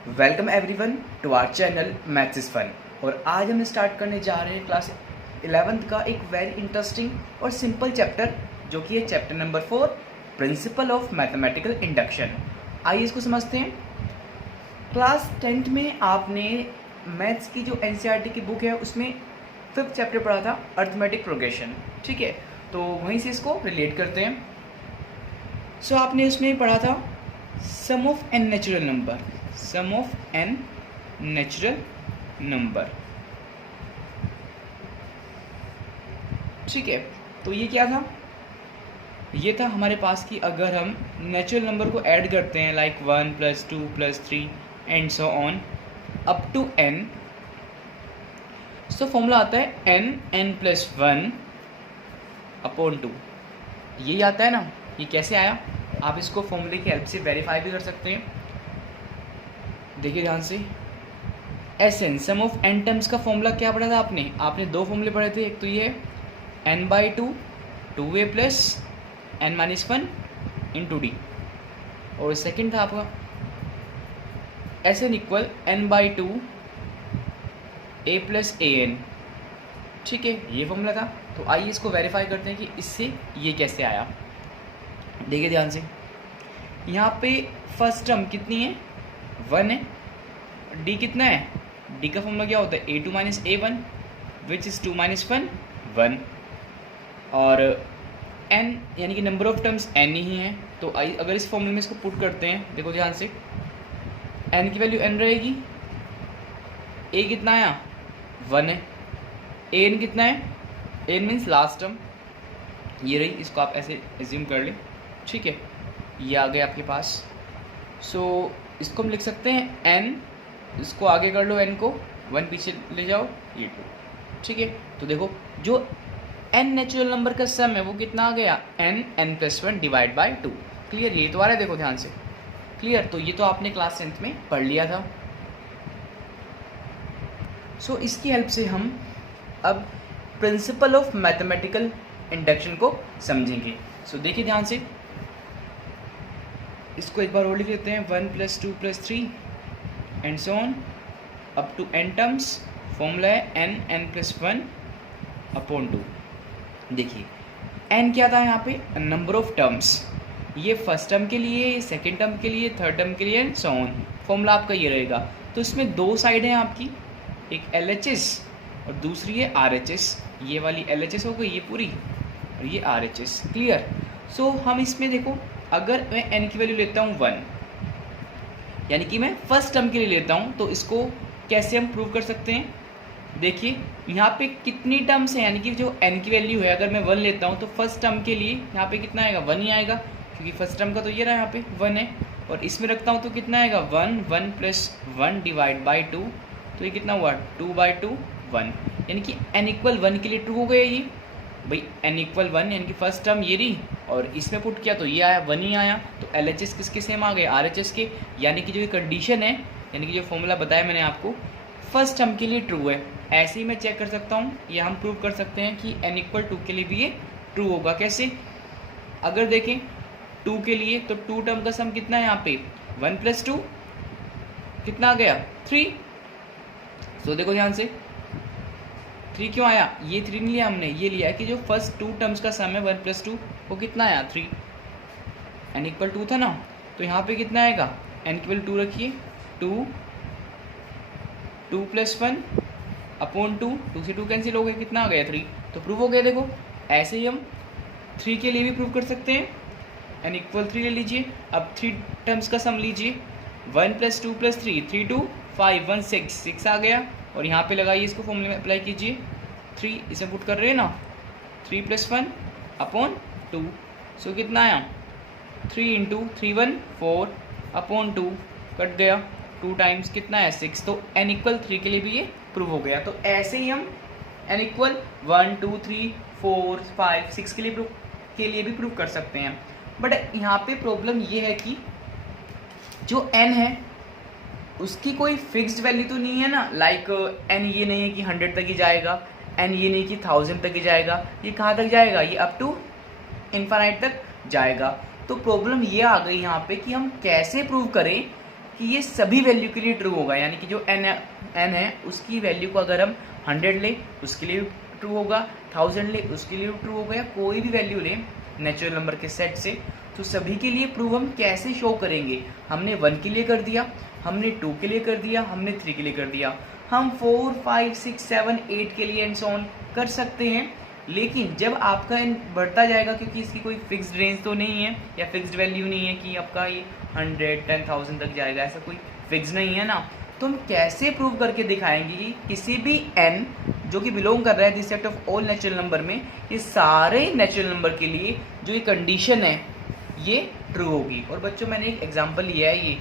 Welcome everyone to our channel maths is fun. और आज हम स्टार्ट करने जा रहे हैं क्लास 11th का एक वेरी इंटरेस्टिंग और सिंपल चैप्टर, जो कि है chapter number 4, principle of mathematical induction. आइए इसको समझते हैं। क्लास 10th में आपने मैथ्स की जो एनसीईआरटी की बुक है उसमें 5th चैप्टर पढ़ा था, अर्थमेटिक प्रोग्रेशन। ठीक है, तो वहीं से इसको रिलेट करते हैं। सो आपने उसमें पढ़ा था sum of an natural number, sum of an natural number. ठीक है, तो ये क्या था? ये था हमारे पास कि अगर हम नेचुरल नंबर को ऐड करते हैं like 1 + 2 + 3 and so on up to n, so formula आता है n + 1 अपॉन 2। यही आता है ना। ये कैसे आया? आप इसको फॉर्मूले की हेल्प से वेरीफाई भी कर सकते हैं। देखिए ध्यान से, Sn sum of n terms का फॉर्मूला क्या पढ़ा था आपने दो फॉर्मूले पढ़े थे। एक तो ये n/2 2a + n-1 × d, और सेकंड था आपका एसएन = n/2 a + an। ठीक है, ये फॉर्मूला था। तो आइए इसको वेरीफाई करते हैं कि इससे ये कैसे आया। देखिए ध्यान से, यहाँ पे फर्स्ट टर्म कितनी है? 1 है। डी कितना है? डी का फॉर्मूला क्या होता है? a2 - a1 which is 2 - 1 1। और n यानी कि नंबर ऑफ टर्म्स n ही है। तो अगर इस फॉर्मूले में इसको पुट करते हैं, देखो ध्यान से, n की वैल्यू n रहेगी। a कितना आया? 1 है। an कितना है? an मीन्स लास्ट टर्म, ये रही। इसको आप ऐसे एज्यूम कर लें। ठीक है, ये आ गया आपके पास। सो इसको हम लिख सकते हैं n, इसको आगे कर लो, n को 1 पीछे ले जाओ, ये 2। ठीक है, तो देखो जो n नेचुरल नंबर का सम है वो कितना आ गया? n + 1 / 2। क्लियर? ये तो आ रहा है, देखो ध्यान से। क्लियर? तो ये तो आपने क्लास 10th में पढ़ लिया था। सो इसकी हेल्प से हम अब प्रिंसिपल ऑफ मैथमेटिकल इंडक्शन को समझेंगे। सो देखिए ध्यान से, इसको एक बार और लिख लेते हैं। 1 + 2 + 3 and so on up to n terms. Formula है n + 1 अपॉन 2। देखिए n क्या था यहाँ पे? Number of terms. ये फर्स्ट टर्म के लिए, सेकंड टर्म के लिए, थर्ड टर्म के लिए एंड सो ऑन। फॉर्मूला आपका ये रहेगा। तो इसमें दो साइड हैं आपकी, एक LHS और दूसरी है RHS। ये वाली LHS हो गई ये पूरी, और ये RHS। क्लियर? सो हम इसमें देखो, अगर मैं n की वैल्यू लेता हूँ 1, यानी कि मैं फर्स्ट टर्म के लिए लेता हूँ, तो इसको कैसे हम प्रूव कर सकते हैं? देखिए यहाँ पे कितनी टर्म्स हैं, यानी कि जो n की वैल्यू है, अगर मैं 1 लेता हूँ तो फर्स्ट टर्म के लिए यहाँ पे कितना आएगा? 1 ही आएगा, क्योंकि फर्स्ट टर्म का तो ये रहा यहाँ पे 1 है। और इसमें रखता हूँ तो कितना आएगा? 1 + 1 / 2, तो ये कितना हुआ? 2/2 1। यानी कि n = 1 के लिए ट्रू हो गया ये भाई। n = 1 यानी कि फर्स्ट टर्म ये रही, और इसमें पुट किया तो ये आया, 1 ही आया। तो LHS किसके सेम आ गए? RHS के। यानी कि जो ये कंडीशन है, यानी कि जो फॉर्मूला बताया मैंने आपको, फर्स्ट टर्म के लिए ट्रू है। ऐसे ही मैं चेक कर सकता हूँ, या हम प्रूव कर सकते हैं कि n = 2 के लिए भी ये ट्रू होगा। कैसे? अगर देखें 2 के लिए, तो 2 टर्म का सम कितना है यहाँ पे? 1 + 2 कितना आ गया? 3। सो देखो ध्यान से, 3 क्यों आया? ये 3 नहीं लिया हमने, ये लिया कि जो फर्स्ट 2 टर्म्स का सम है 1 + 2, वो कितना आया? 3। n = 2 था ना, तो यहाँ पे कितना आएगा? n की वैल्यू 2 रखिए। 2 + 1 अपॉन 2, 2 से 2 कैंसिल हो गए, कितना आ गया? 3। तो प्रूव हो गया। देखो ऐसे ही हम 3 के लिए भी प्रूव कर सकते हैं। n = 3 ले लीजिए। अब 3 टर्म्स का सम लीजिए, 1 + 2 + 3, 3 2 5 1 6, 6 आ गया। और यहाँ पे लगाइए, इसको फॉर्मूले में अप्लाई कीजिए। 3 इसे पुट कर रहे हैं ना, 3 + 1 अपॉन 2। सो कितना आया? 3 × 3 1 4 अपॉन 2 कट गया, 2 टाइम्स कितना है? 6। तो n = 3 के लिए भी ये प्रूव हो गया। तो ऐसे ही हम n = 1 2 3 4 5 6 के लिए भी प्रूव कर सकते हैं। बट यहाँ पे प्रॉब्लम ये है कि जो n है उसकी कोई फिक्स्ड वैल्यू तो नहीं है ना। लाइक n ये नहीं है कि 100 तक ही जाएगा, n ये नहीं कि 1000 तक ही जाएगा। ये कहाँ तक जाएगा? ये अप टू इन्फाइनाइट तक जाएगा। तो प्रॉब्लम ये आ गई यहाँ पे कि हम कैसे प्रूव करें कि ये सभी वैल्यू के लिए ट्रू होगा, यानी कि जो n है उसकी वैल्यू को अगर हम 100 ले उसके लिए ट्रू होगा, 1000 ले उसके लिए ट्रू होगा, या कोई भी वैल्यू ले नेचुरल नंबर के सेट से, तो सभी के लिए प्रूव हम कैसे शो करेंगे। हमने 1 के लिए कर दिया, हमने 2 के लिए कर दिया, हमने 3 के लिए कर दिया, हम 4, 5, 6, 7, 8 के लिए एंड सो ऑन कर सकते हैं। लेकिन जब आपका n बढ़ता जाएगा, क्योंकि इसकी कोई फिक्स्ड रेंज तो नहीं है या फिक्स्ड वैल्यू नहीं है कि आपका ये 100, 10,000 तक जाएगा, ऐसा कोई फिक्स नहीं है ना, तो हम कैसे प्रूव करके दिखाएंगे कि किसी भी n जो कि बिलोंग कर रहा है this set of all natural number में, ये सारे नेचुरल नंबर के लिए जो ये कंडीशन है ये ट्रू होगी। और बच्चों मैंने एक एग्जांपल लिया है, ये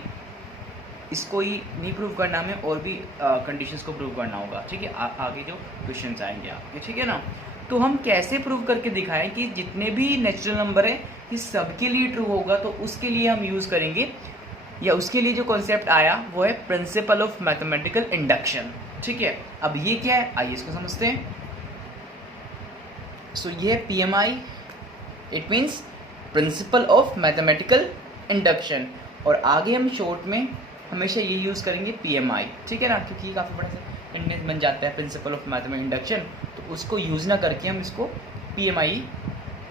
इसको ही नहीं प्रूव करना, हमें और भी कंडीशंस को प्रूव करना होगा, ठीक है, आगे जो क्वेश्चंस आएंगे आपके, ठीक है ना। तो हम कैसे प्रूव करके दिखाएं कि जितने भी नेचुरल नंबर है ये सबके लिए ट्रू होगा, तो उसके लिए हम यूज़ करेंगे, या उसके लिए जो कॉन्सेप्ट आया वो है प्रिंसिपल ऑफ मैथमेटिकल इंडक्शन, ठीक है। अब ये क्या है, आइए इसको समझते हैं। सो ये है PMI, it means principle of mathematical induction, और आगे हम शॉर्ट में हमेशा ये यूज़ करेंगे PMI, ठीक है ना, क्योंकि ये काफ़ी बड़ा सा सेंटेंस बन जाता है प्रिंसिपल ऑफ मैथमेटिकल इंडक्शन, तो उसको यूज़ ना करके हम इसको PMI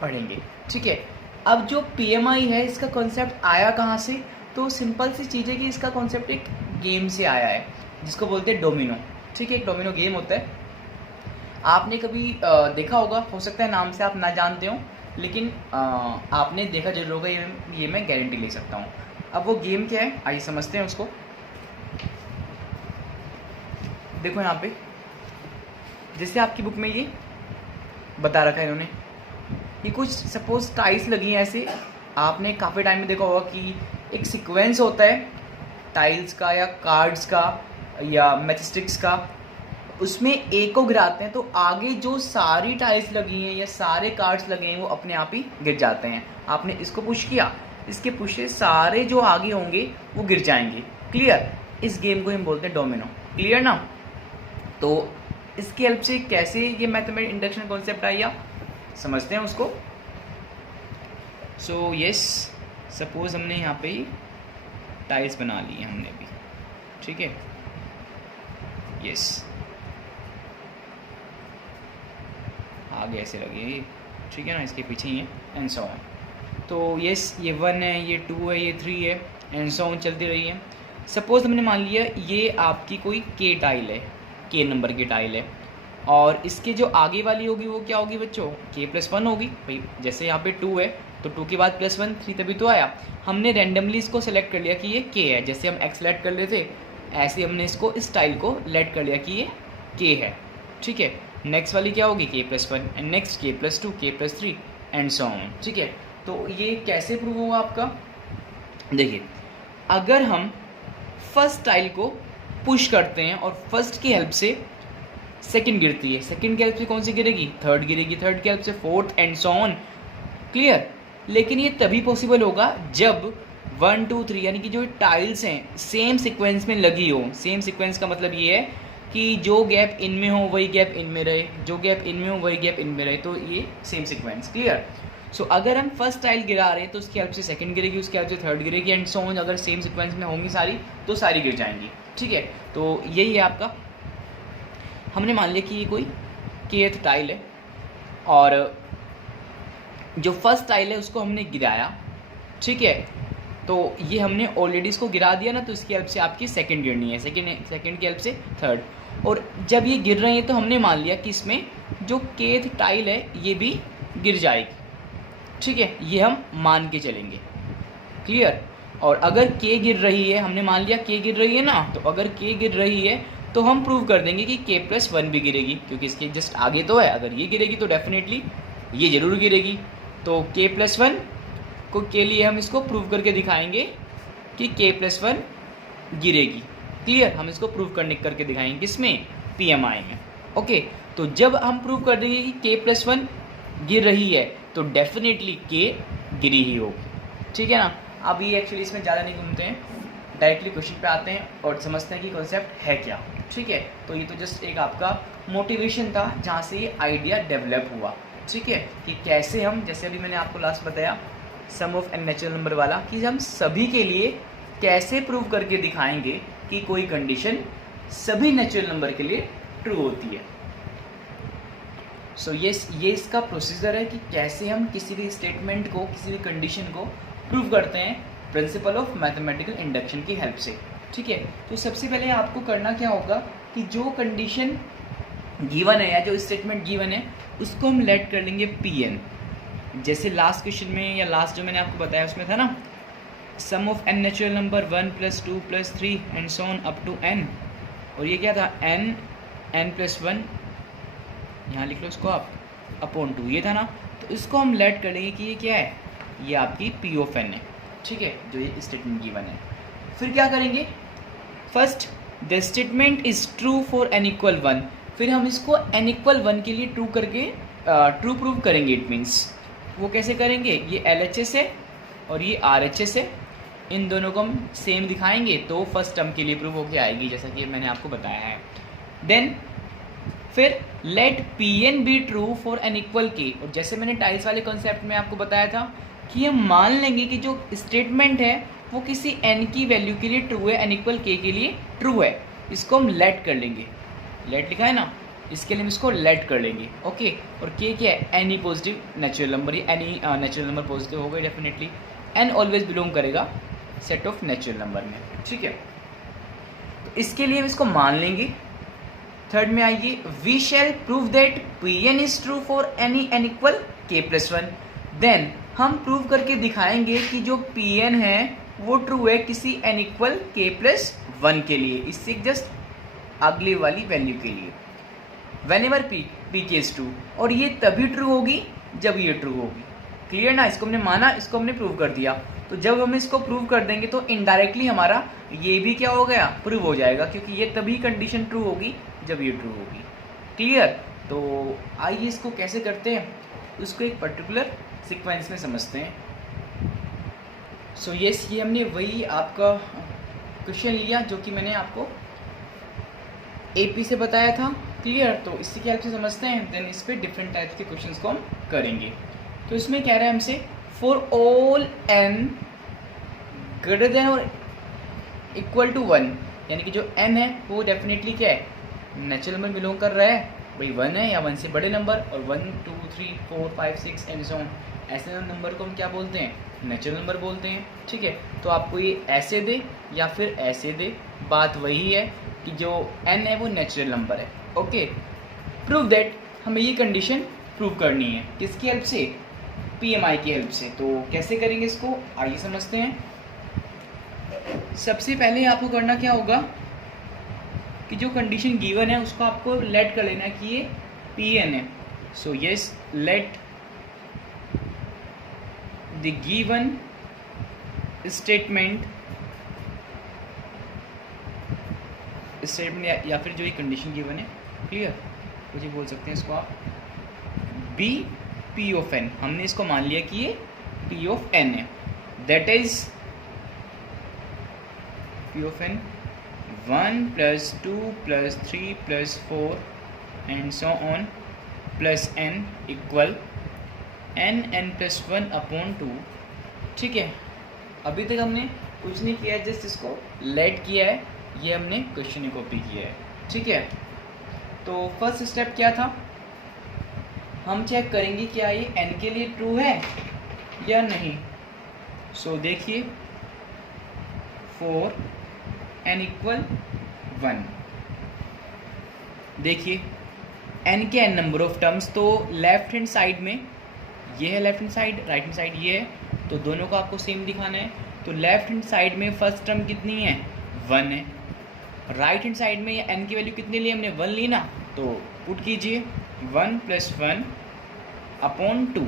पढ़ेंगे, ठीक है। अब जो PMI है इसका कॉन्सेप्ट आया कहाँ से, तो सिंपल सी चीज़ है कि इसका कॉन्सेप्ट एक गेम से आया है जिसको बोलते हैं डोमिनो, ठीक है। एक डोमिनो गेम होता है, आपने कभी देखा होगा, हो सकता है नाम से आप ना जानते हो, लेकिन आपने देखा जरूर होगा, ये मैं गारंटी ले सकता हूँ। अब वो गेम क्या है, आइए समझते हैं उसको। देखो यहाँ पे जैसे आपकी बुक में ये बता रखा है इन्होंने, ये कुछ सपोज टाइल्स लगी हैं ऐसे, आपने काफ़ी टाइम में देखा होगा कि एक सीक्वेंस होता है टाइल्स का या कार्ड्स का या मैथस्टिक्स का, उसमें एक को गिराते हैं तो आगे जो सारी टाइल्स लगी हैं या सारे कार्ड्स लगे हैं वो अपने आप ही गिर जाते हैं। आपने इसको पुश किया, इसके पुश से सारे जो आगे होंगे वो गिर जाएंगे, क्लियर। इस गेम को हम बोलते हैं डोमिनो, क्लियर ना। तो इसकी हेल्प से कैसे ये मैथमेटिकल इंडक्शन कॉन्सेप्ट आया समझते हैं उसको। सो यस, सपोज हमने यहाँ पे टाइल्स बना ली है हमने भी, ठीक है, यस, आगे ऐसे लगे, ठीक है ना, इसके पीछे ही है एंड सो ऑन। तो यस, ये 1 है, ये 2 है, ये 3 है एंड सो ऑन चलती रही है। सपोज हमने मान लिया ये आपकी कोई K टाइल है, K नंबर की टाइल है, और इसके जो आगे वाली होगी वो क्या होगी बच्चों, K+1 होगी भाई। जैसे यहाँ पे 2 है तो 2 के बाद +1 3 तभी तो आया। हमने रैंडमली इसको सेलेक्ट कर लिया कि ये K है, जैसे हम X सेलेक्ट कर लेते ऐसे हमने इसको इस टाइल को लेट कर लिया कि ये K है, ठीक है। नेक्स्ट वाली क्या होगी K+1 and next K+2 K+3 and so on, ठीक है। तो ये कैसे प्रूव होगा आपका, देखिए अगर हम फर्स्ट टाइल को पुश करते हैं और फर्स्ट की हेल्प से सेकंड गिरती है, सेकंड की हेल्प से कौन सी गिरेगी, थर्ड गिरेगी, थर्ड की हेल्प से fourth and so on, clear. लेकिन ये तभी पॉसिबल होगा जब 1 2 3 यानी कि जो टाइल्स हैं सेम सीक्वेंस में लगी हो। सेम सीक्वेंस का मतलब ये है कि जो गैप इनमें हो वही गैप इनमें रहे, जो गैप इनमें हो वही गैप इनमें रहे, तो ये सेम सीक्वेंस, क्लियर। सो अगर हम फर्स्ट टाइल गिरा रहे हैं तो उसकी हेल्प से सेकंड गिरेगी, उसकी हेल्प से थर्ड गिरेगी एंड सो ऑन। अगर सेम सीक्वेंस में होंगी सारी तो सारी गिर जाएंगी, ठीक है। तो यही है आपका, हमने मान लिया कि ये कोई kth टाइल है और जो फर्स्ट टाइल है उसको हमने गिराया, ठीक है। तो ये हमने ऑलरेडी इसको गिरा दिया ना, तो इसकी हेल्प से आपकी सेकंड गिरनी है, सेकंड की हेल्प से थर्ड। और जब ये गिर रही है तो हमने मान लिया कि इसमें जो kth टाइल है ये भी गिर जाएगी, ठीक है, ये हम मान के चलेंगे, क्लियर। और अगर K गिर रही है, हमने मान लिया K गिर रही है ना, तो अगर K गिर रही है तो हम प्रूव कर देंगे कि K+1 भी गिरेगी, क्योंकि इसके जस्ट आगे तो है। अगर ये गिरेगी तो डेफिनेटली ये ज़रूर गिरेगी, तो K+1 को के लिए हम इसको प्रूव करके दिखाएंगे कि K+1 गिरेगी, क्लियर। हम इसको प्रूव करके दिखाएंगे किसमें, PMI में, ओके। तो जब हम प्रूव कर देंगे कि K+1 गिर रही है तो डेफिनेटली K गिरी ही होगी, ठीक है ना। अब ये एक्चुअली इसमें ज़्यादा नहीं घूमते हैं, डायरेक्टली क्वेश्चन पे आते हैं और समझते हैं कि कॉन्सेप्ट है क्या, ठीक है। तो ये तो जस्ट एक आपका मोटिवेशन था जहाँ से ये आइडिया डेवलप हुआ, ठीक है, कि कैसे हम, जैसे अभी मैंने आपको लास्ट बताया सम ऑफ एन नेचुरल नंबर वाला, कि हम सभी के लिए कैसे प्रूव करके दिखाएंगे कि कोई कंडीशन सभी नेचुरल नंबर के लिए ट्रू होती है। सो ये इसका प्रोसीजर है कि कैसे हम किसी भी स्टेटमेंट को, किसी भी कंडीशन को प्रूव करते हैं प्रिंसिपल ऑफ मैथमेटिकल इंडक्शन की हेल्प से। ठीक है, तो सबसे पहले आपको करना क्या होगा कि जो कंडीशन गिवन है या जो स्टेटमेंट गिवन है उसको हम लेट कर लेंगे Pn। जैसे लास्ट क्वेश्चन में या लास्ट जो मैंने आपको बताया उसमें था ना, sum of n natural number 1 + 2 + 3 and so on up to n, और ये क्या था n+1, यहाँ लिख लो इसको आप, अपॉन 2, ये था ना। तो इसको हम लेट कर लेंगे कि ये क्या है, ये आपकी P ऑफ n है। ठीक है, जो ये स्टेटमेंट गिवन है। फिर क्या करेंगे, first the statement is true for n = 1, फिर हम इसको n = 1 के लिए ट्रू करके ट्रू प्रूव करेंगे। इट मीन्स वो कैसे करेंगे, ये LHS है और ये RHS है, इन दोनों को हम सेम दिखाएंगे तो फर्स्ट टर्म के लिए प्रूव होके आएगी, जैसा कि मैंने आपको बताया है। देन फिर let Pn be true for n = k, और जैसे मैंने टाइल्स वाले कॉन्सेप्ट में आपको बताया था कि हम मान लेंगे कि जो स्टेटमेंट है वो किसी n की वैल्यू के लिए ट्रू है, n = k के लिए ट्रू है। इसको हम लेट कर लेंगे, लेट लिखा है ना, इसके लिए हम इसको लेट कर लेंगे। ओके, और k क्या है, एनी पॉजिटिव नेचुरल नंबर, ये एनी नेचुरल नंबर पॉजिटिव होगा डेफिनेटली, n ऑलवेज बिलोंग करेगा सेट ऑफ नेचुरल नंबर में। ठीक है, तो इसके लिए हम इसको मान लेंगे। थर्ड में आइए, we shall prove that Pn is true for any n = k+1। Then हम प्रूव करके दिखाएंगे कि जो Pn है वो ट्रू है किसी n = k+1 के लिए, इससे जस्ट अगली वाली वैल्यू के लिए, whenever pk is true, और ये तभी ट्रू होगी जब ये ट्रू होगी। क्लियर ना, इसको हमने माना, इसको हमने प्रूव कर दिया। तो जब हम इसको प्रूव कर देंगे तो इनडायरेक्टली हमारा ये भी क्या हो गया, प्रूव हो जाएगा, क्योंकि ये तभी कंडीशन ट्रू होगी जब ये ट्रू होगी। क्लियर, तो आइए इसको कैसे करते हैं उसको एक पर्टिकुलर सीक्वेंस में समझते हैं। सो यस, ये हमने वही आपका क्वेश्चन लिया जो कि मैंने आपको AP से बताया था। क्लियर, तो इसी की हेल्प से समझते हैं, देन इस पर डिफरेंट टाइप्स के क्वेश्चंस को हम करेंगे। तो इसमें कह रहा है हमसे for all n greater then और इक्वल टू 1, यानी कि जो n है वो डेफिनेटली क्या है, नेचुरल नंबर बिलोंग कर रहा है, भाई 1 है या 1 से बड़े नंबर, और 1 2 3 4 5 6 एंड सो ऑन, ऐसे नंबर को हम क्या बोलते हैं, नेचुरल नंबर बोलते हैं। ठीक है, तो आपको ये ऐसे दे या फिर ऐसे दे, बात वही है कि जो n है वो नेचुरल नंबर है। ओके, प्रूव दैट, हमें ये कंडीशन प्रूव करनी है, किसकी हेल्प से, PMI की हेल्प से। तो कैसे करेंगे इसको, आइए समझते हैं। सबसे पहले आपको करना क्या होगा कि जो कंडीशन गिवन है उसको आपको लेट कर लेना है कि ये Pn है। So yes, late the given statement या फिर जो ये कंडीशन गिवन है, क्लियर, कुछ ही बोल सकते हैं इसको आप, बी P ऑफ n, हमने इसको मान लिया कि ये P ऑफ n है, that is P of n 1 + 2 + 3 + 4 and so on plus n equal n+1 upon 2। ठीक है, अभी तक हमने कुछ नहीं किया है, जस्ट इसको लेट किया है, ये हमने क्वेश्चन ही कॉपी किया है। ठीक है, तो फर्स्ट स्टेप क्या था, हम चेक करेंगे क्या ये n के लिए ट्रू है या नहीं। सो देखिए, फॉर n = 1, देखिए n के n नंबर ऑफ टर्म्स, तो लेफ्ट हैंड साइड में ये है left hand side, right hand side ये है, तो दोनों को आपको सेम दिखाना है। तो लेफ्ट हैंड साइड में फर्स्ट टर्म कितनी है, 1 है, राइट हैंड साइड में ये n की वैल्यू कितनी ली हमने, 1 ली ना, तो पुट कीजिए 1 + 1 अपॉन 2,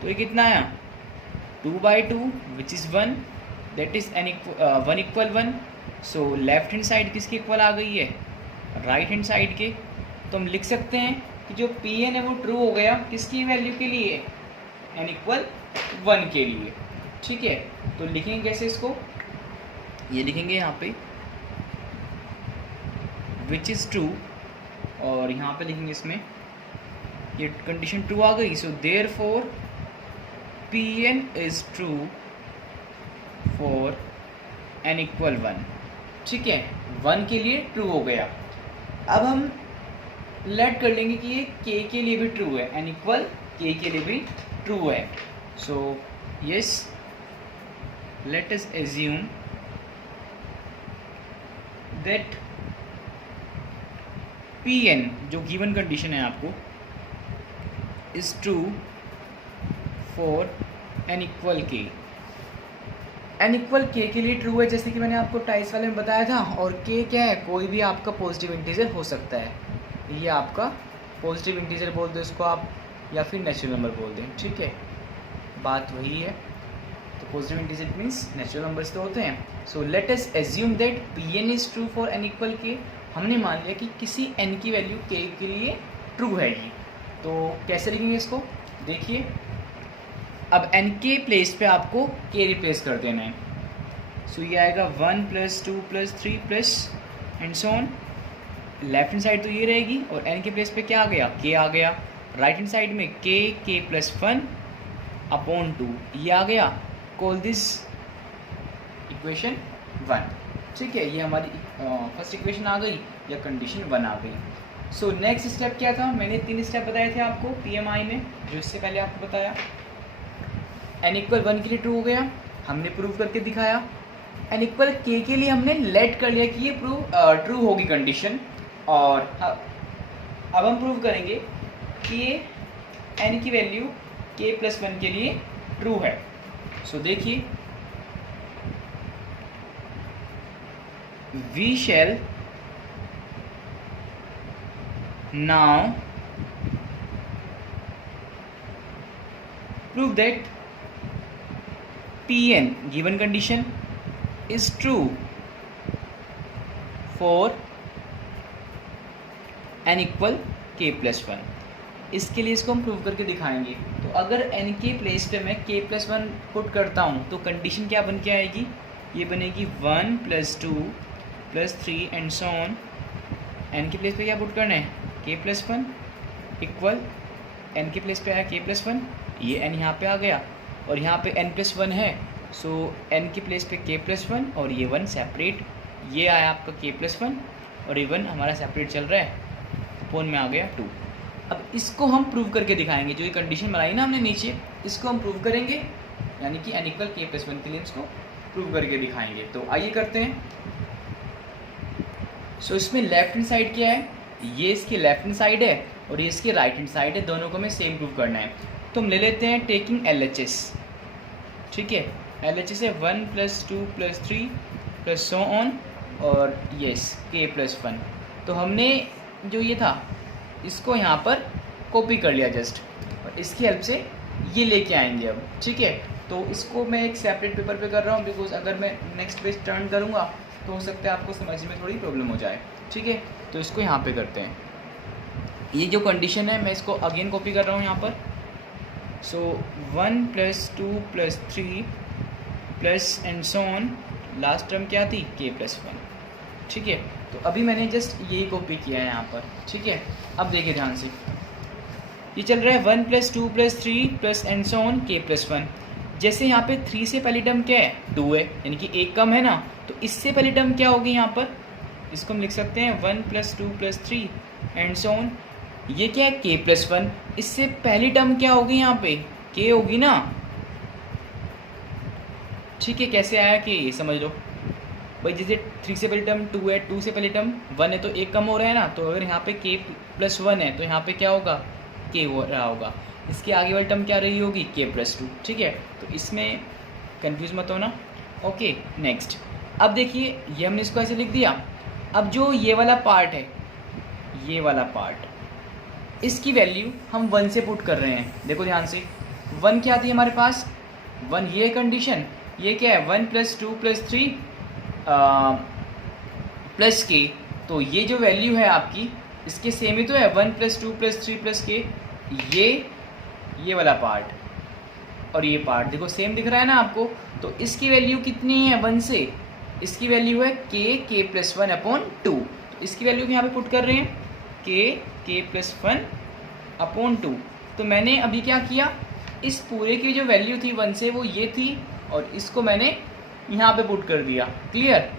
तो ये कितना आया, 2/2 which is 1, that is 1 = 1। So left hand side किसके इक्वल आ गई है, राइट हैंड साइड के। तो हम लिख सकते हैं कि जो Pn है वो ट्रू हो गया किसकी वैल्यू के लिए, n = 1 के लिए। ठीक है, तो लिखेंगे कैसे इसको, ये लिखेंगे यहाँ पे विच इज़ ट्रू, और यहाँ पे लिखेंगे इसमें ये कंडीशन ट्रू आ गई। So therefore Pn is true for n equal 1, ठीक है, 1 के लिए ट्रू हो गया। अब हम लेट कर लेंगे कि ये k के लिए भी ट्रू है, n इक्वल k के लिए भी ट्रू है। So yes, let us assume that Pn जो गिवन कंडीशन है आपको is true for n equal k। n equal k के लिए ट्रू है, जैसे कि मैंने आपको टाइप्स वाले में बताया था। और k क्या है, कोई भी आपका पॉजिटिव इंटीजर हो सकता है। ये आपका पॉजिटिव इंटीजर बोल दो इसको आप, या फिर नेचुरल नंबर बोल दें, ठीक है, बात वही है। तो positive integer means natural numbers तो होते हैं। So let us assume that Pn is true for n equal k। हमने मान लिया कि किसी n की वैल्यू k के लिए ट्रू है ये। तो कैसे लिखेंगे इसको, देखिए, अब n के प्लेस पे आपको k रिप्लेस कर देना है। सो ये आएगा 1 + 2 + 3 plus and so on. Left hand side तो ये रहेगी और n के प्लेस पे क्या आ गया, k आ गया। राइट हैंड साइड में k + 1 अपॉन 2 ये आ गया। कॉल दिस इक्वेशन 1, ठीक है, ये हमारी फर्स्ट इक्वेशन आ गई या कंडीशन 1 आ गई। सो नेक्स्ट स्टेप क्या था, मैंने 3 स्टेप बताए थे आपको PMI में, जो इससे पहले आपको बताया। n इक्वल 1 के लिए ट्रू हो गया, हमने प्रूव करके दिखाया। n इक्वल k के लिए हमने लेट कर लिया कि ये ट्रू होगी कंडीशन। और अब हम प्रूव करेंगे कि ये n की वैल्यू k + 1 के लिए ट्रू है। सो देखिए, we shall now prove that Pn given condition is true for n equal k + 1। इसके लिए इसको हम प्रूव करके दिखाएंगे। तो अगर n के प्लेस पे मैं k + 1 पुट करता हूँ तो कंडीशन क्या बन के आएगी, ये बनेगी 1 + 2 + 3 एंड सो ऑन। n के प्लेस पे क्या पुट करना है, k + 1 इक्वल n के प्लेस पे आया k + 1, ये n यहाँ पे आ गया और यहाँ पे n + 1 है। सो n के प्लेस पे k + 1 और ये 1 सेपरेट, ये आया आपका k + 1 और ये 1 हमारा सेपरेट चल रहा है, अपॉन में आ गया 2। अब इसको हम प्रूव करके दिखाएंगे, जो ये कंडीशन बनाई ना हमने नीचे, इसको हम प्रूव करेंगे, यानी कि n इक्वल k + 1 के लिए इसको प्रूव करके दिखाएंगे। तो आइए करते हैं। सो इसमें लेफ्ट हैंड साइड क्या है, ये इसकी लेफ्ट हैंड साइड है और ये इसकी राइट हैंड साइड है, दोनों को हमें सेम प्रूव करना है। तो हम ले लेते हैं टेकिंग LHS, ठीक है, LHS है 1 + 2 + 3 प्लस सो ऑन और यस k + 1। तो हमने जो ये था इसको यहाँ पर कॉपी कर लिया जस्ट, और इसकी हेल्प से ये लेके आएंगे अब, ठीक है। तो इसको मैं एक सेपरेट पेपर पे कर रहा हूँ, बिकॉज अगर मैं नेक्स्ट पेज टर्न करूँगा तो हो सकता है आपको समझने में थोड़ी प्रॉब्लम हो जाए, ठीक है। तो इसको यहाँ पे करते हैं। ये जो कंडीशन है मैं इसको अगेन कॉपी कर रहा हूँ यहाँ पर। सो 1 + 2 + 3 plus and so on, last term क्या थी k + 1, ठीक है। तो अभी मैंने जस्ट यही कॉपी किया है यहाँ पर, ठीक है। अब देखिए ध्यान से, ये चल रहा है 1 + 2 + 3 plus and so on k + 1। जैसे यहाँ पे 3 से पहली टर्म क्या है, 2 है, यानी कि एक कम है ना, तो इससे पहली टर्म क्या होगी यहाँ पर, इसको हम लिख सकते हैं 1 + 2 + 3 एंड सो ऑन। ये क्या है k + 1, इससे पहली टर्म क्या होगी यहाँ पे, k होगी ना, ठीक है। कैसे आया कि ये समझ लो भाई, जैसे 3 से पहली टर्म 2 है, 2 से पहली टर्म 1 है, तो एक कम हो रहा है ना, तो अगर यहाँ पे k + 1 है तो यहाँ पे क्या होगा, k हो रहा होगा। इसके आगे वाली टर्म क्या रही होगी, k + 2, ठीक है। तो इसमें कंफ्यूज मत होना, ओके। नेक्स्ट, अब देखिए ये हमने इसको ऐसे लिख दिया। अब जो ये वाला पार्ट है, ये वाला पार्ट, इसकी वैल्यू हम 1 से पुट कर रहे हैं। देखो ध्यान से, 1 क्या थी हमारे पास, 1 ये कंडीशन, ये क्या है 1 + 2 + 3 प्लस k। तो ये जो वैल्यू है आपकी, इसके सेम ही तो है, 1 + 2 + 3 प्लस k। ये वाला पार्ट और ये पार्ट देखो सेम दिख रहा है ना आपको। तो इसकी वैल्यू कितनी है 1 से, इसकी वैल्यू है k + 1 अपॉन 2। तो इसकी वैल्यू यहाँ पे पुट कर रहे हैं k + 1 अपॉन 2। तो मैंने अभी क्या किया, इस पूरे की जो वैल्यू थी 1 से वो ये थी, और इसको मैंने यहाँ पे पुट कर दिया। क्लियर।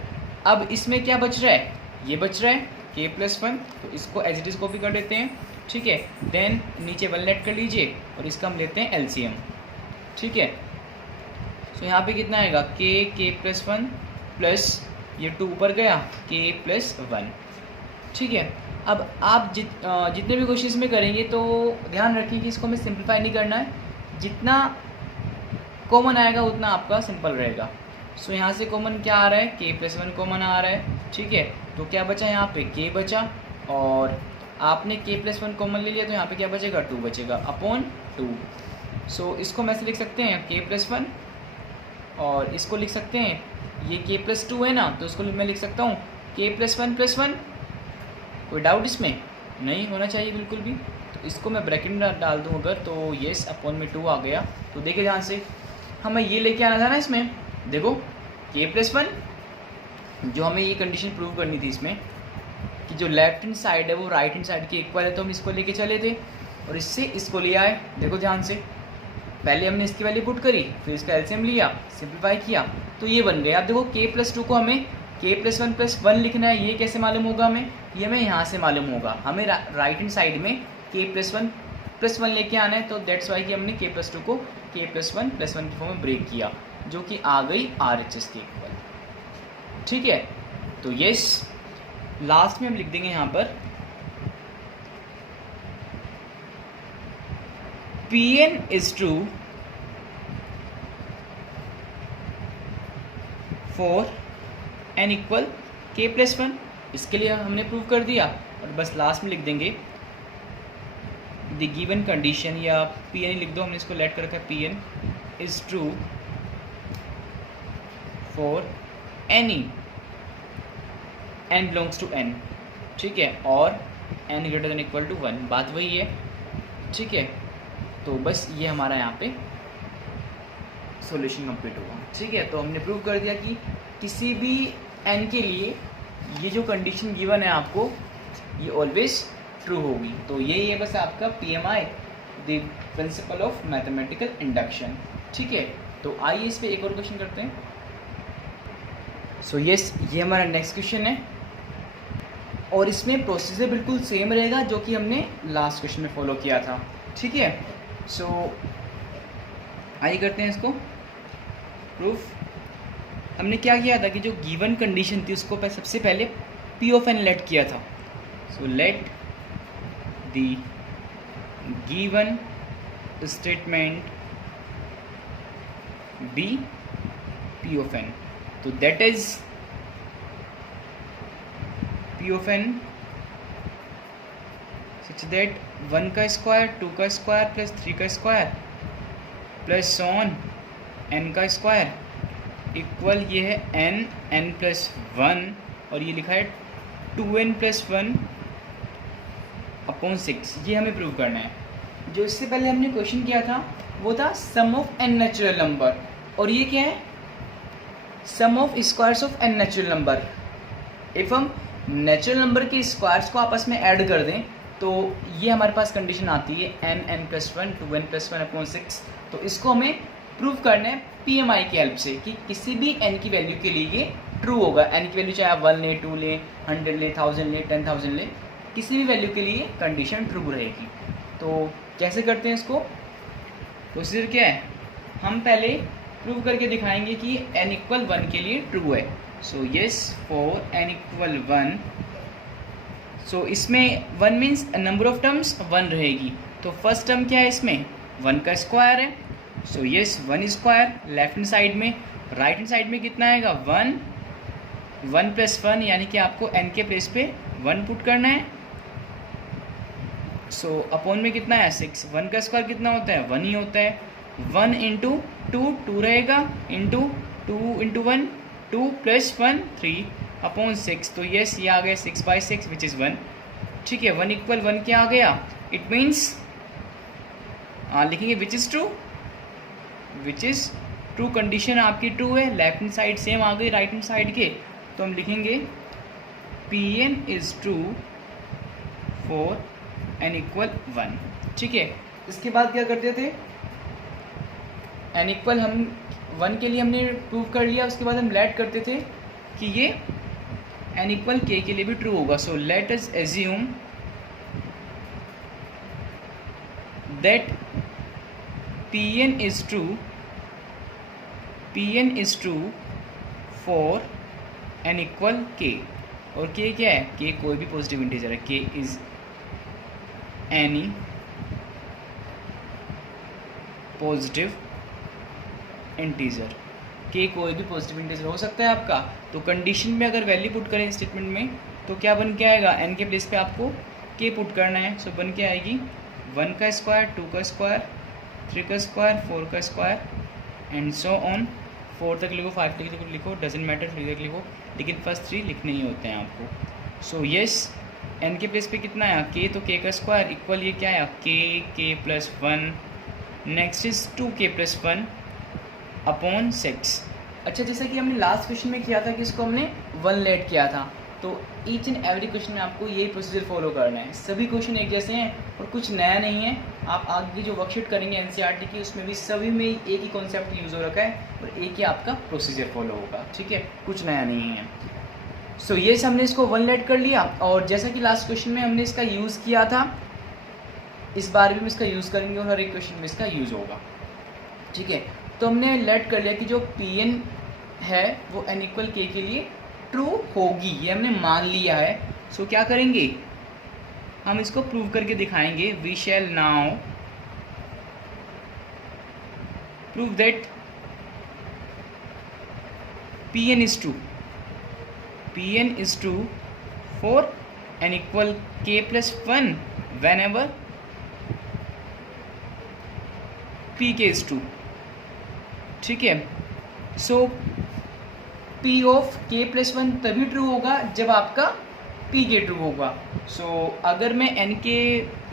अब इसमें क्या बच रहा है, ये बच रहा है k+1, तो इसको एज इट इज कॉपी कर देते हैं। ठीक है, देन नीचे 1 लेट कर लीजिए और इसका हम लेते हैं एलसीएम। ठीक है, सो यहाँ पे कितना आएगा k+1 प्लस ये 2 ऊपर गया k+1। ठीक है, अब आप जितने भी क्वेश्चंस में करेंगे तो ध्यान रखिए कि इसको हमें सिंप्लीफाई नहीं करना है, जितना कॉमन आएगा उतना आपका सिंपल रहेगा। सो यहाँ से कॉमन क्या आ रहा है, k+1 कॉमन आ रहा है। ठीक है, तो क्या बचा यहाँ पे k बचा, और आपने k+1 कॉमन ले लिया तो यहाँ पे क्या बचेगा 2 बचेगा अपॉन 2। सो इसको हम ऐसे लिख सकते हैं k+1, और इसको लिख सकते हैं ये k+2 है ना, तो इसको मैं लिख सकता हूँ k+1+1। कोई डाउट इसमें नहीं होना चाहिए बिल्कुल भी। तो इसको मैं ब्रैकेट में डाल दूँ अगर, तो येस अपॉन में 2 आ गया। तो देखिए ध्यान से, हमें ये लेके आना था ना इसमें, देखो k+1 जो हमें ये कंडीशन प्रूव करनी थी इसमें कि जो लेफ्ट हैंड साइड है वो राइट हैंड साइड के इक्वल है, तो हम इसको लेके चले थे और इससे इसको ले आए। देखो ध्यान से, पहले हमने इसकी वैल्यू पुट करी, फिर इसका एलसीएम लिया, सिंप्लीफाई किया, तो ये बन गया। अब देखो k+2 को हमें k+1+1 लिखना है, ये कैसे मालूम होगा हमें, ये हमें यहाँ से मालूम होगा। हमें राइट हैंड साइड में k+1+1 लेके आना है, तो दैट्स वाई कि हमने k+2 को k+1+1 की फॉर्म में ब्रेक किया, जो कि आ गई RHS के इक्वल। ठीक है, तो यस लास्ट में हम लिख देंगे यहाँ पर Pn is true for n equal k+1। इसके लिए हमने प्रूव कर दिया, और बस लास्ट में लिख देंगे द गिवन कंडीशन, या Pn लिख दो, हमने इसको लेट कर रखा है Pn is true for any n belongs to n। ठीक है, और n greater than equal to 1, बात वही है। ठीक है, तो बस ये हमारा यहाँ पे सॉल्यूशन कंप्लीट होगा। ठीक है, तो हमने प्रूव कर दिया कि किसी भी n के लिए ये जो कंडीशन गिवन है आपको, ये ऑलवेज ट्रू होगी। तो यही है बस आपका PMI, the principle of mathematical induction. ठीक है, तो आइए इस पर एक और क्वेश्चन करते हैं। सो यस, ये हमारा नेक्स्ट क्वेश्चन है, और इसमें प्रोसीजर बिल्कुल सेम रहेगा जो कि हमने लास्ट क्वेश्चन में फॉलो किया था। ठीक है, सो आइए करते हैं इसको प्रूफ। हमने क्या किया था कि जो गिवन कंडीशन थी उसको सबसे पहले P ऑफ n लेट किया था। So let the given statement be P of n, तो that is P of n such that 1 का स्क्वायर 2 का स्क्वायर प्लस 3 का स्क्वायर प्लस सॉन n का स्क्वायर इक्वल ये है n+1, और ये लिखा है 2n+1 अपॉन 6। ये हमें प्रूव करना है। जो इससे पहले हमने क्वेश्चन किया था वो था sum of n natural number, और ये क्या है, sum of squares of n natural number. If हम नेचुरल नंबर के स्क्वायर्स को आपस में ऐड कर दें तो ये हमारे पास कंडीशन आती है n+1 2n+1 अपॉन 6। तो इसको हमें प्रूव करना है PMI की हेल्प से कि किसी भी n की वैल्यू के लिए ये ट्रू होगा। n की वैल्यू चाहे आप 1 ले, 2 ले, 100 ले, 1000 ले, 10,000 ले, किसी भी वैल्यू के लिए कंडीशन ट्रू रहेगी। तो कैसे करते हैं इसको, प्रोसीजर क्या है, हम पहले प्रूव करके दिखाएंगे कि n इक्वल 1 के लिए ट्रू है। So yes for n equal 1, सो इसमें 1 मीन्स नंबर ऑफ टर्म्स 1 रहेगी। तो फर्स्ट टर्म क्या है इसमें, 1 का स्क्वायर है। So yes 1 square left hand side में, राइट हैंड साइड में कितना आएगा 1, 1+1, यानी कि आपको n के प्लेस पे 1 पुट करना है। सो अपॉन में कितना है 6, 1 का स्क्वायर कितना होता है 1 ही होता है। 1 इंटू 2 रहेगा, इंटू 2 इंटू 1 2 प्लस 1 3 अपॉन 6। तो यस ये आ गया 6/6 विच इज़ 1। ठीक है, 1 इक्वल 1 क्या आ गया, इट मीन्स लिखेंगे which is true, which is true condition आपकी ट्रू है। लेफ्ट हैंड साइड सेम आ गई राइट हैंड साइड के, तो हम लिखेंगे Pn is true for n equal 1। ठीक है, इसके बाद क्या करते थे, एन इक्वल हम 1 के लिए हमने प्रूव कर लिया, उसके बाद हम लेट करते थे कि ये एन इक्वल के लिए भी ट्रू होगा. So let us assume that Pn is true for n equal k. और k क्या है? k कोई भी पॉजिटिव इंटीजर है. k is any positive integer. k कोई भी पॉजिटिव इंटीजर हो सकता है आपका. तो कंडीशन में अगर वैल्यू पुट करें स्टेटमेंट में तो क्या बन के आएगा? n के प्लेस पे आपको k पुट करना है. सो बन के आएगी 1 का स्क्वायर, 2 का स्क्वायर, 3 का स्क्वायर, 4 का स्क्वायर एंड सो ऑन. 4 तक लिखो, 5 तक लिखो, डजेंट मैटर, 3 तक लिखो, लेकिन फर्स्ट 3 लिखने ही होते हैं आपको. सो यस, n के प्लेस पे कितना आया? k, तो k का स्क्वायर इक्वल ये क्या आया? k plus 1. Next is 2k plus 1 upon 6. अच्छा, जैसा कि हमने लास्ट क्वेश्चन में किया था कि इसको हमने 1 लेट किया था, तो ईच एंड एवरी क्वेश्चन में आपको यही प्रोसीजर फॉलो करना है. सभी क्वेश्चन एक जैसे हैं और कुछ नया नहीं है. आप आगे जो वर्कशीट करेंगे एनसीईआरटी की, उसमें भी सभी में एक ही कॉन्सेप्ट यूज़ हो रखा है और एक ही आपका प्रोसीजर फॉलो होगा. ठीक है, कुछ नया नहीं है. सो ये हमने इसको 1 लेट कर लिया और जैसा कि लास्ट क्वेश्चन में हमने इसका यूज़ किया था, इस बार भी हम इसका यूज़ करेंगे और हर एक क्वेश्चन में इसका यूज़ होगा. ठीक है, तो हमने लेट कर लिया कि जो Pn है वो n इक्वल k के लिए ट्रू होगी, ये हमने मान लिया है. सो क्या करेंगे? हम इसको प्रूव करके दिखाएंगे. We shall now prove that Pn is true. Pn is true for n equal k plus 1 whenever pk is true. ठीक है, सो p ऑफ k प्लस 1 तभी ट्रू होगा जब आपका p के ट्रू होगा. सो अगर मैं n के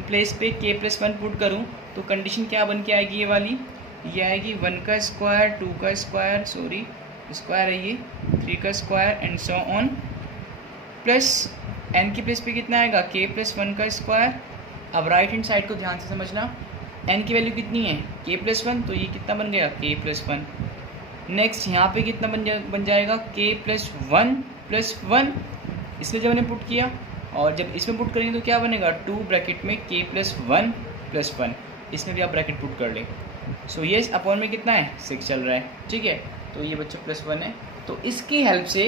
प्लेस पे k प्लस 1 पुट करूँ तो कंडीशन क्या बन के आएगी? ये वाली ये आएगी 1 का स्क्वायर, 2 का स्क्वायर, सॉरी स्क्वायर है ये, 3 का square and so on, plus n के प्लेस पे कितना आएगा? k प्लस 1 का स्क्वायर. अब राइट हैंड साइड को ध्यान से समझना. n की वैल्यू कितनी है? k प्लस 1, तो ये कितना बन गया? k plus 1. नेक्स्ट यहाँ पे कितना बन जाएगा? k plus 1 plus 1. इसमें जब हमने पुट किया और जब इसमें पुट करेंगे तो क्या बनेगा? 2 ब्रैकेट में k प्लस 1 प्लस 1. इसमें भी आप ब्रैकेट पुट कर लें. सो ये अपॉन में कितना है? 6 चल रहा है. ठीक है, तो ये बच्चों प्लस 1 है. तो इसकी हेल्प से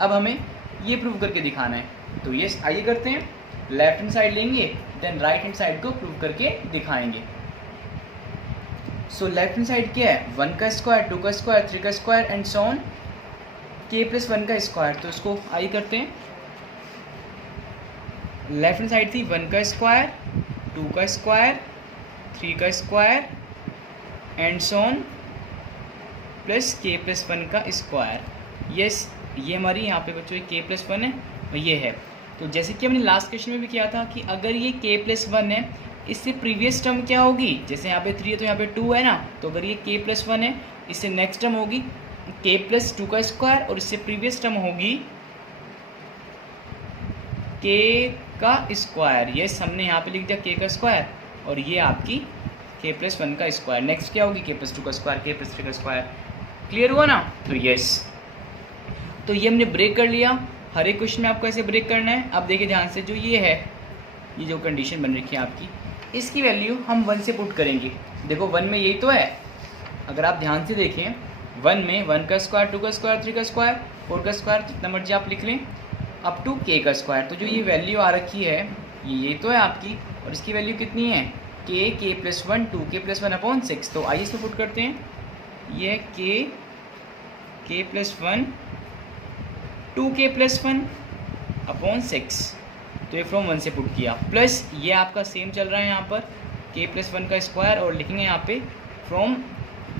अब हमें ये प्रूव करके दिखाना है. तो ये आइए करते हैं. लेफ्ट हैंड साइड लेंगे, देन राइट हैंड साइड को प्रूव करके दिखाएंगे. सो लेफ्ट हैंड साइड क्या है? 1 का स्क्वायर, 2 का स्क्वायर, 3 का square and so on, k plus 1 का स्क्वायर. तो इसको आई करते हैं. लेफ्ट हैंड साइड थी 1 का स्क्वायर, 2 का स्क्वायर, 3 का square and so on plus k plus 1 का स्क्वायर. यस, ये हमारी यहाँ पे बच्चों k प्लस 1 है और ये है. तो जैसे कि हमने लास्ट क्वेश्चन में भी किया था कि अगर ये k प्लस 1 है, इससे प्रीवियस टर्म क्या होगी? जैसे यहाँ पे 3 है तो यहाँ पे 2 है ना, तो अगर ये k प्लस 1 है, इससे नेक्स्ट टर्म होगी k प्लस 2 का स्क्वायर और इससे प्रीवियस टर्म होगी k का स्क्वायर. यस, हमने यहाँ पे लिख दिया k का स्क्वायर और ये आपकी k प्लस 1 का स्क्वायर. नेक्स्ट क्या होगी? k प्लस 2 का स्क्वायर, k प्लस 3 का स्क्वायर. क्लियर हुआ ना? तो यस, तो ये हमने ब्रेक कर लिया. हर एक क्वेश्चन में आपको ऐसे ब्रेक करना है. अब देखिए ध्यान से, जो ये है, ये जो कंडीशन बन रखी है आपकी, इसकी वैल्यू हम 1 से पुट करेंगे. देखो 1 में यही तो है. अगर आप ध्यान से देखें, 1 में 1 का स्क्वायर, 2 का स्क्वायर, 3 का स्क्वायर, 4 का स्क्वायर, जितना मर्जी आप लिख लें, अप टू k का स्क्वायर. तो जो ये वैल्यू आ रखी है, ये तो है आपकी, और इसकी वैल्यू कितनी है? k plus 1, 2k plus 1 upon 6. तो आइए इसमें पुट करते हैं. ये k plus 1, 2k plus 1 upon 6. तो ये फ्रॉम 1 से पुट किया, प्लस ये आपका सेम चल रहा है यहाँ पर k प्लस 1 का स्क्वायर, और लिखेंगे यहाँ पे फ्रॉम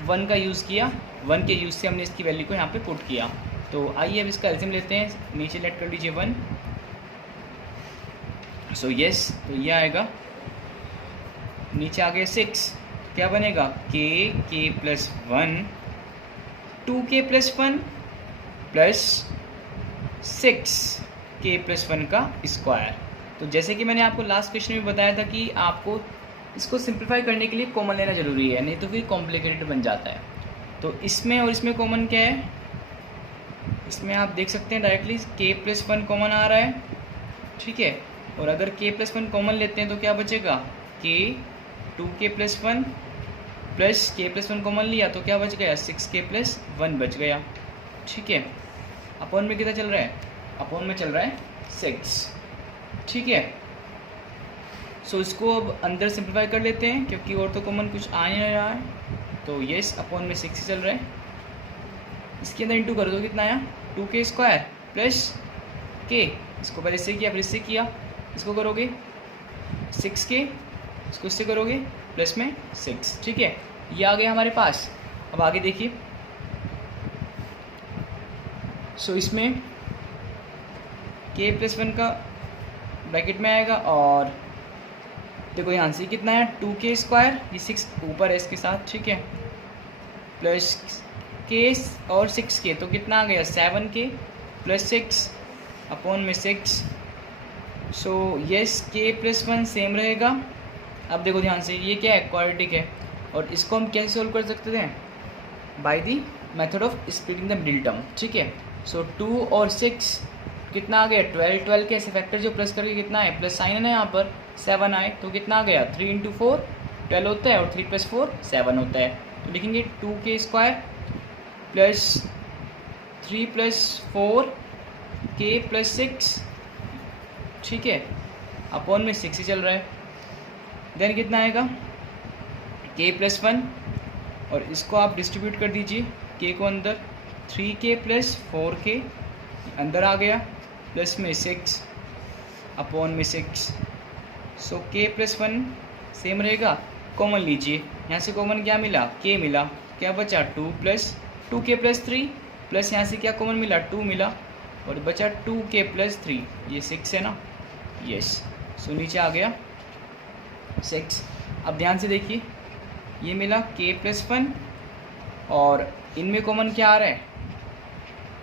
1 का यूज़ किया. 1 के यूज़ से हमने इसकी वैल्यू को यहाँ पे पुट किया. तो आइए अब इसका एल्सियम लेते हैं. नीचे लेट कर लीजिए 1. सो यस, तो ये आएगा, नीचे आ गए 6. क्या बनेगा? k plus 1, 2k plus 1 plus 6 k plus 1 का स्क्वायर. तो जैसे कि मैंने आपको लास्ट क्वेश्चन में बताया था कि आपको इसको सिंप्लीफाई करने के लिए कॉमन लेना ज़रूरी है, नहीं तो फिर कॉम्प्लिकेटेड बन जाता है। तो इसमें और इसमें कॉमन क्या है, इसमें आप देख सकते हैं डायरेक्टली k+1 कॉमन आ रहा है, ठीक है। और अगर k+1 कॉमन लेते हैं तो क्या बचेगा, k 2k+1 plus k+1 common लिया तो क्या बच गया, 6k+1 बच गया, ठीक है। अपॉन में कितना चल रहा है, अपॉन में चल रहा है 6, ठीक है। सो इसको अब अंदर सिंप्लीफाई कर लेते हैं क्योंकि और तो कॉमन कुछ आ नहीं रहा है, तो यस अपॉन में 6 चल रहा है। इसके अंदर इंटू कर दो, कितना आया 2k² प्लस k, इसको पहले इससे किया फिर इससे किया, इसको करोगे 6k, इसको इससे करोगे प्लस में 6, ठीक है। ये आ गया हमारे पास। अब आगे देखिए, सो इसमें k+1 का ब्रैकेट में आएगा और देखो यहाँ से कितना है 2k², ये 6 ऊपर है इसके साथ, ठीक है, प्लस k और 6k तो कितना आ गया 7k प्लस 6 अपॉन में 6। सो यस k+1 सेम रहेगा। अब देखो ध्यान से, ये क्या है, क्वाड्रेटिक है, और इसको हम कैसे सोल्व कर सकते थे, by the method of splitting the middle term, ठीक है। सो 2 और 6 कितना आ गया 12, 12 के ऐसे फैक्टर जो प्लस करके कितना है, प्लस साइन है ना यहाँ पर 7 आए तो कितना आ गया 3 × 4 12 होता है और 3 + 4 7 होता है। तो लिखेंगे 2k² प्लस 3 + 4 k + 6, ठीक है, अपॉन में 6 ही चल रहा है। देन कितना आएगा k+1 और इसको आप डिस्ट्रीब्यूट कर दीजिए, k को अंदर 3k + 4k अंदर आ गया प्लस में 6 अपॉन में 6। सो k+1 सेम रहेगा, कॉमन लीजिए, यहाँ से कॉमन क्या मिला k मिला, क्या बचा 2k + 3 प्लस यहाँ से क्या कॉमन मिला 2 मिला और बचा 2k + 3, ये 6 है ना, यस। सो नीचे आ गया 6। अब ध्यान से देखिए, ये मिला k+1 और इनमें कॉमन क्या आ रहा है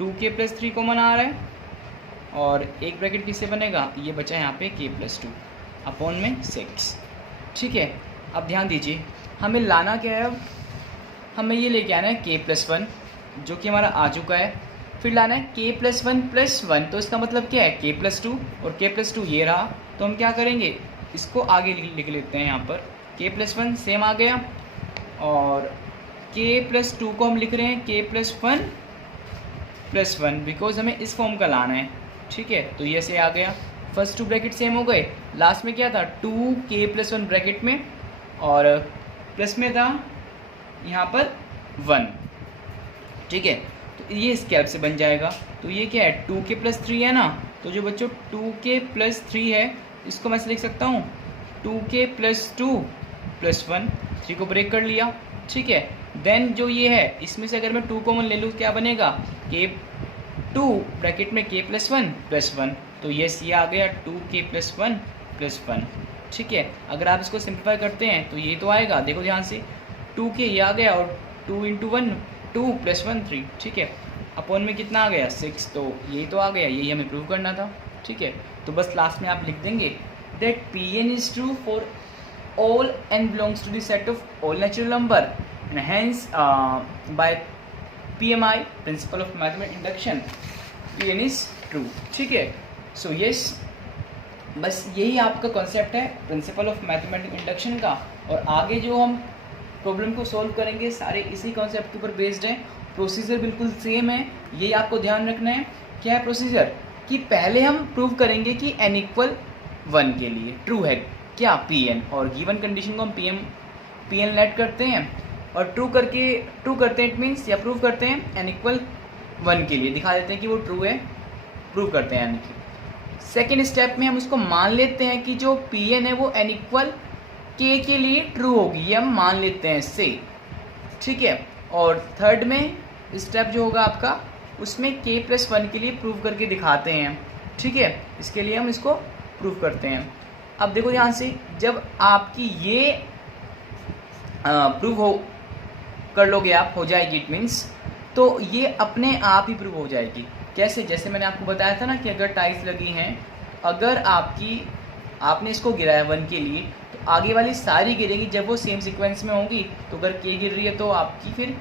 2k + 3 कॉमन आ रहा है और एक ब्रैकेट किससे बनेगा, ये बचा यहाँ पे k+2 अपॉन में 6, ठीक है। अब ध्यान दीजिए, हमें लाना क्या है, अब हमें ये लेके आना है k+1 जो कि हमारा आ चुका है, फिर लाना है k+1 + 1, तो इसका मतलब क्या है k+2 और k+2 ये रहा, तो हम क्या करेंगे इसको आगे लिख लेते हैं, यहाँ पर k+1 सेम आ गया और k+2 को हम लिख रहे हैं k+1 + 1 बिकॉज हमें इस फॉर्म का लाना है, ठीक है। तो ये से आ गया, फर्स्ट 2 ब्रैकेट सेम हो गए, लास्ट में क्या था 2k+1 ब्रैकेट में और प्लस में था यहाँ पर 1, ठीक है। तो ये स्केप से बन जाएगा, तो ये क्या है 2k + 3 है ना, तो जो बच्चों 2k + 3 है इसको मैं लिख सकता हूँ 2k + 2 + 1, 3 को ब्रेक कर लिया, ठीक है। देन जो ये है इसमें से अगर मैं 2 कॉमन ले लूँ क्या बनेगा k2 ब्रैकेट में k+1 + 1, तो ये आ गया 2k + 1 + 1, ठीक है। अगर आप इसको सिंप्लीफाई करते हैं तो ये तो आएगा, देखो ध्यान से 2k ये आ गया और 2 × 1 2 + 1 3, ठीक है, अपॉन में कितना आ गया 6, तो यही तो आ गया, यही हमें प्रूव करना था, ठीक है। तो बस लास्ट में आप लिख देंगे that Pn is true for all n belongs to the set of all natural number and hence by PMI principle of mathematical induction Pn is true, ठीक है। सो यस, बस यही आपका कॉन्सेप्ट है प्रिंसिपल ऑफ मैथमेटिकल इंडक्शन का, और आगे जो हम प्रॉब्लम को सॉल्व करेंगे सारे इसी कॉन्सेप्ट के ऊपर बेस्ड है। प्रोसीजर बिल्कुल सेम है, यही आपको ध्यान रखना है। क्या है प्रोसीजर, कि पहले हम प्रूव करेंगे कि n = 1 के लिए ट्रू है क्या Pn, और गिवन कंडीशन को हम Pn लेट करते हैं और ट्रू करते हैं, इट मीन्स या प्रूव करते हैं n = 1 के लिए, दिखा देते हैं कि वो ट्रू है, प्रूव करते हैं यानी कि। सेकेंड स्टेप में हम उसको मान लेते हैं कि जो Pn है वो n = k के लिए ट्रू होगी, ये हम मान लेते हैं से, ठीक है। और थर्ड में स्टेप जो होगा आपका उसमें k+1 के लिए प्रूव करके दिखाते हैं, ठीक है। इसके लिए हम इसको प्रूव करते हैं। अब देखो ध्यान से, जब आपकी ये प्रूव कर लोगे आप, हो जाएगी इट मीन्स, तो ये अपने आप ही प्रूव हो जाएगी। कैसे, जैसे मैंने आपको बताया था ना कि अगर टाइल्स लगी हैं, अगर आपकी आपने इसको गिराया 1 के लिए, तो आगे वाली सारी गिरेगी जब वो सेम सीक्वेंस में होंगी। तो अगर k गिर रही है तो आपकी फिर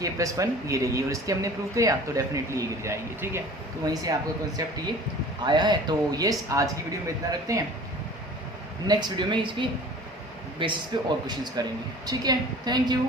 k+1 गिरेगी, और इसके हमने प्रूव किया तो डेफिनेटली ये गिर जाएगी। ठीक है, तो वहीं से आपका कॉन्सेप्ट ये आया है। तो यस, आज की वीडियो में इतना रखते हैं, नेक्स्ट वीडियो में इसकी बेसिस पे और क्वेश्चंस करेंगे। ठीक है, थैंक यू।